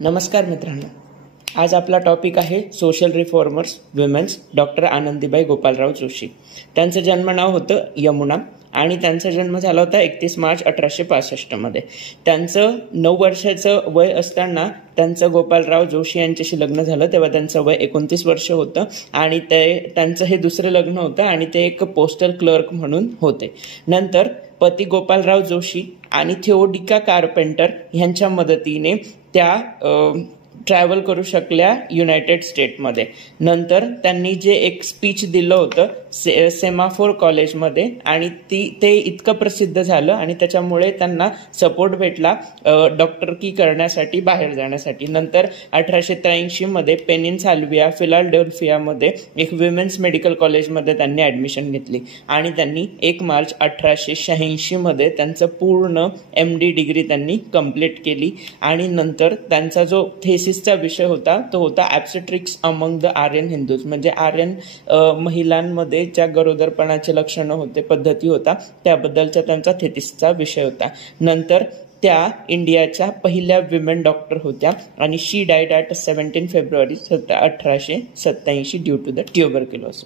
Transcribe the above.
नमस्कार मित्रांनो, आज आपला टॉपिक आहे social reformers women's doctor Anandibai Gopalrao Joshi. त्यांचं जन्म नाव होतं यमुना आणि त्यांचा जन्म झाला होता 31 मार्च 1865 मध्ये। त्यांचं 9 वर्षाचं वय असताना त्यांचं गोपालराव जोशी यांच्याशी लग्न झालं, तेव्हा त्यांचं वय 29 वर्ष होतं आणि त्यांचं हे दुसरं लग्न होतं आणि ते एक पोस्टल क्लर्क म्हणून होते। नंतर पती गोपालराव जोशी आणि थिओडिका कार्पेंटर यांच्या मदतीने त्या ट्रॅव्हल करू शकल्या युनायटेड स्टेटमध्ये। नंतर त्यांनी जे एक स्पीच दिलं होतं सेमाफोर कॉलेजमध्ये आणि ते इतकं प्रसिद्ध झालं आणि त्याच्यामुळे त्यांना सपोर्ट भेटला डॉक्टरकी करण्यासाठी, बाहेर जाण्यासाठी। नंतर 1883 मध्ये पेनिन्साल्व्हिया फिलाडेल्फियामध्ये एक विमेन्स मेडिकल कॉलेजमध्ये त्यांनी ॲडमिशन घेतली आणि त्यांनी 1 मार्च 1886 मध्ये त्यांचं पूर्ण MD डिग्री त्यांनी कंप्लीट केली। आणि नंतर त्यांचा जो थेसिसचा विषय होता तो होता ॲब्स्टेट्रिक्स अमंग द आर्यन हिंदूज, म्हणजे आर्यन महिलांमध्ये ज्या गरोदरपणाचे लक्षणं होते, पद्धती होता, त्याबद्दलचा त्यांचा थेसिसचा विषय होता। नंतर त्या इंडियाच्या पहिल्या विमेन डॉक्टर होत्या आणि she died at 17 February 1887 due to the tuberculosis.